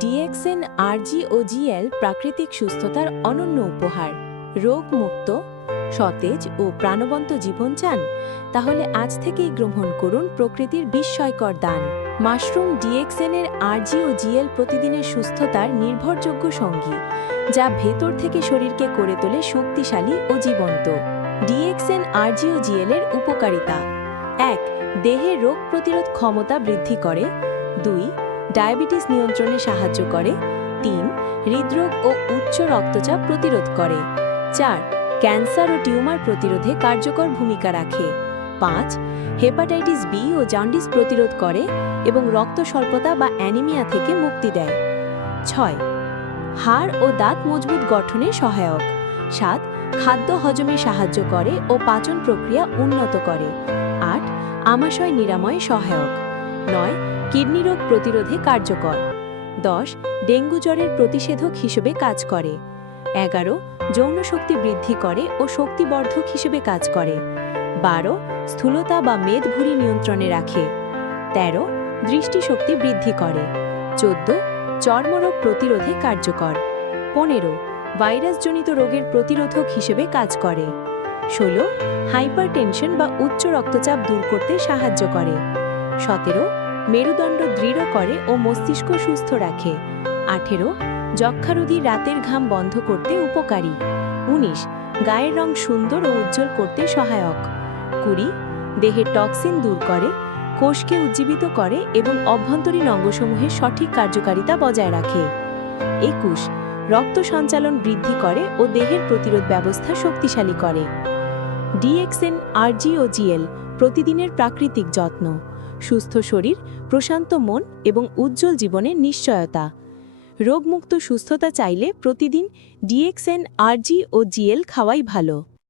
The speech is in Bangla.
ডিএক্সএন আরজি ও জিএল প্রাকৃতিক সুস্থতার অনন্য উপহার। রোগমুক্ত, সতেজ ও প্রাণবন্ত জীবন চান? তাহলে আজ থেকেই গ্রহণ করুন প্রকৃতির বিস্ময়কর দান। মাশরুম ডিএক্সএন এর আরজি ও জিএল প্রতিদিনের সুস্থতার নির্ভরযোগ্য সঙ্গী, যা ভেতর থেকে শরীরকে করে তোলে শক্তিশালী ও জীবন্ত। ডিএক্সএন আরজি ও জিএল এর উপকারিতা: ১. দেহের রোগ প্রতিরোধ ক্ষমতা বৃদ্ধি করে। ২. ডায়াবেটিস নিয়ন্ত্রণে সাহায্য করে। ৩. হৃদরোগ ও উচ্চ রক্তচাপ প্রতিরোধ করে। ৪. ক্যান্সার ও টিউমার প্রতিরোধে কার্যকর ভূমিকা রাখে। ৫. হেপাটাইটিস বি ও জন্ডিস প্রতিরোধ করে এবং রক্ত স্বল্পতা বা অ্যানিমিয়া থেকে মুক্তি দেয়। ৬. হাড় ও দাঁত মজবুত গঠনে সহায়ক। ৭. খাদ্য হজমে সাহায্য করে ও পাচন প্রক্রিয়া উন্নত করে। ৮. আমাশয় নিরাময়ে সহায়ক। ৯. কিডনি রোগ প্রতিরোধে কার্যকর। ১০. ডেঙ্গু জ্বরের প্রতিষেধক হিসেবে কাজ করে। ১১. যৌন শক্তি বৃদ্ধি করে ও শক্তিবর্ধক হিসেবে কাজ করে। ১২. স্থূলতা বা মেদভুঁড়ি নিয়ন্ত্রণে রাখে। ১৩. দৃষ্টিশক্তি বৃদ্ধি করে। ১৪. চর্মরোগ প্রতিরোধে কার্যকর। ১৫. ভাইরাসজনিত রোগের প্রতিরোধক হিসেবে কাজ করে। ১৬. হাইপারটেনশন বা উচ্চ রক্তচাপ দূর করতে সাহায্য করে। ১৭. মেরুদণ্ড দৃঢ় করে ও মস্তিষ্ক সুস্থ রাখে। ১৮. যক্ষ্মারোধী রাতের ঘাম বন্ধ করতে উপকারী। ১৯. গায়ের রং সুন্দর ও উজ্জ্বল করতে সহায়ক। ২০. দেহের টক্সিন দূর করে, কোষকে উজ্জীবিত করে এবং অভ্যন্তরীণ অঙ্গসমূহের সঠিক কার্যকারিতা বজায় রাখে। ২১. রক্ত সঞ্চালন বৃদ্ধি করে ও দেহের প্রতিরোধ ব্যবস্থা শক্তিশালী করে। ডিএক্সএন আরজি ও জিএল প্রতিদিনের প্রাকৃতিক যত্ন, সুস্থ শরীর, প্রশান্ত মন এবং উজ্জ্বল জীবনের নিশ্চয়তা। রোগমুক্ত সুস্থতা চাইলে প্রতিদিন ডিএক্সএন আরজি ও জিএল খাওয়াই ভালো।